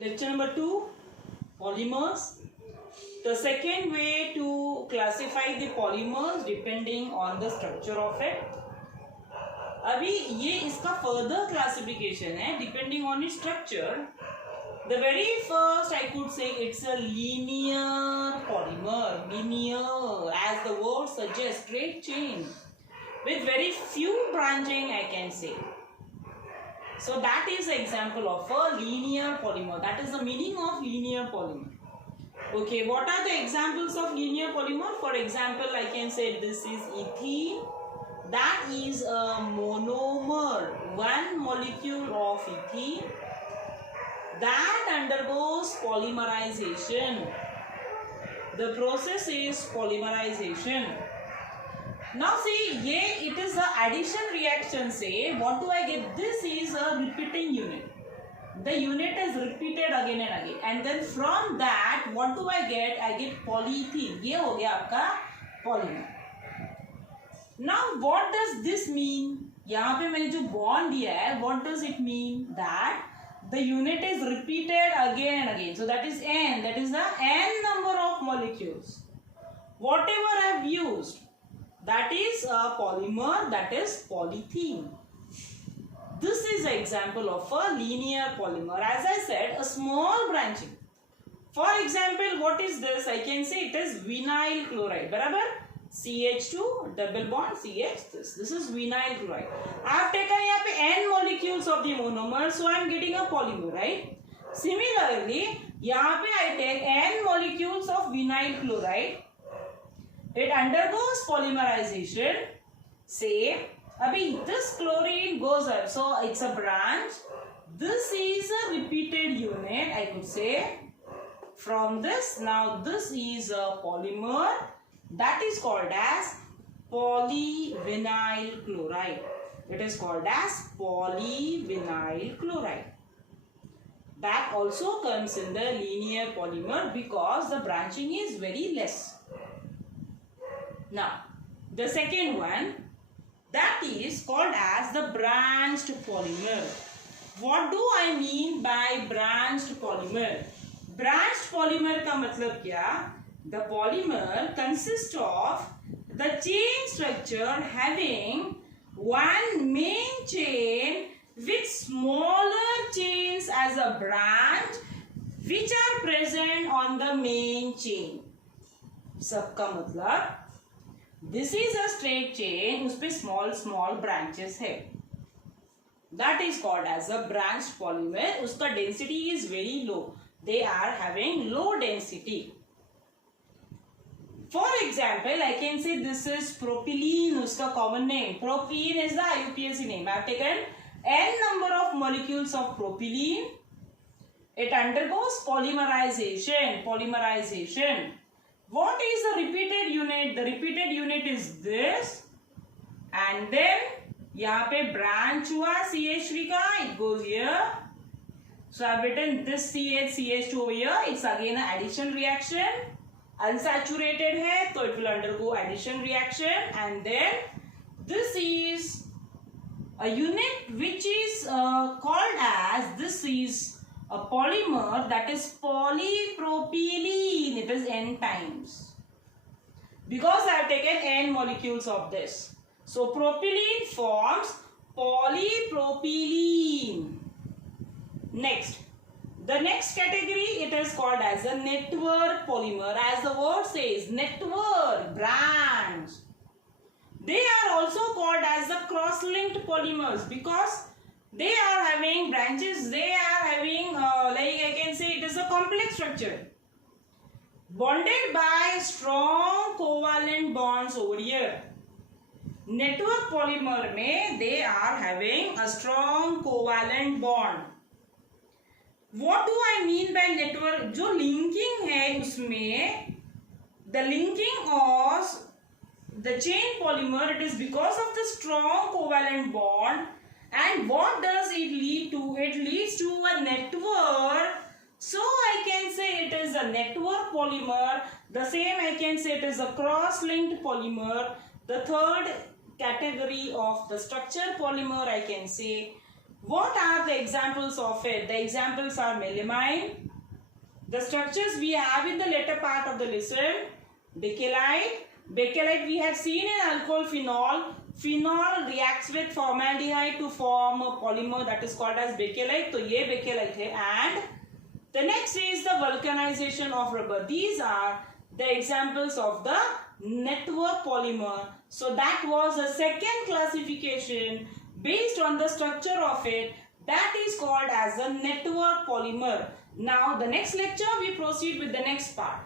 Lecture number 2, polymers. The second way to classify the polymers depending on the structure of it. अभी ये इसका further classification है depending on its structure. The very first I could say it's a linear polymer. Linear, as the word suggests, straight chain with very few branching, I can say. So that is an example of a linear polymer. That is the meaning of linear polymer. Okay, what are the examples of linear polymer? For example, I can say this is ethene. That is a monomer, one molecule of ethene that undergoes polymerization. The process is polymerization. Now see, it is a addition reaction. Say, what do I get? This is a repeating unit. The unit is repeated again and again, and then from that, what do I get? I get polyethene. ये हो गया आपका polymer. Now, what does this mean? यहाँ पे मैंने जो bond दिया है, what does it mean? That the unit is repeated again and again. So that is n. That is the n number of molecules. Whatever I have used. That is a polymer, that is polythene. This is an example of a linear polymer. As I said, a small branching. For example, what is this? I can say it is vinyl chloride. Barabar? CH2 double bond CH. This is vinyl chloride. I have taken here n molecules of the monomer, so I am getting a polymer, right? Similarly, here I take n molecules of vinyl chloride. It undergoes polymerization. Say, abhi this chlorine goes up, so it's a branch. This is a repeated unit, I could say. From this, now this is a polymer that is called as polyvinyl chloride. It is called as polyvinyl chloride. That also comes in the linear polymer because the branching is very less. Now, the second one, that is called as the branched polymer. What do I mean by branched polymer? Branched polymer का मतलब क्या? The polymer consists of the chain structure having one main chain with smaller chains as a branch which are present on the main chain. सबका मतलब this is a straight chain, उसपे small branches है. That is called as a branched polymer. उसका density is very low. They are having low density. For example, I can say this is propylene, उसका common name. Propylene is the IUPAC name. I have taken n number of molecules of propylene. It undergoes polymerization. What is the repeated unit? The repeated unit is this, and then यहाँ पे branch हुआ CH3 का, it goes here. So I have written this CH2 over here. It's again an addition reaction. Unsaturated है, so it will undergo addition reaction, and then this is a unit which is called as, this is a polymer, that is polypropylene. It is n times because I have taken n molecules of this. So propylene forms polypropylene. Next, the next category, it is called as a network polymer. As the word says, network, branch. They are also called as the cross-linked polymers because they are having branches, they are having like I can say it is a complex structure bonded by strong covalent bonds over here. Network polymer में they are having a strong covalent bond. What do I mean by network? जो linking है उसमें, the linking of the chain polymer, it is because of the strong covalent bond. And what does it lead to? It leads to a network. So I can say it is a network polymer. The same I can say it is a cross-linked polymer. The third category of the structure polymer I can say What are the examples of it? The examples are melamine. The structures we have in the later part of the lesson, bakelite. Bakelite we have seen in alcohol phenol. Phenol reacts with formaldehyde to form a polymer that is called as bakelite. So ये bakelite है. And the next is the vulcanization of rubber. These are the examples of the network polymer. So that was a second classification based on the structure of it. That is called as a network polymer. Now the next lecture we proceed with the next part.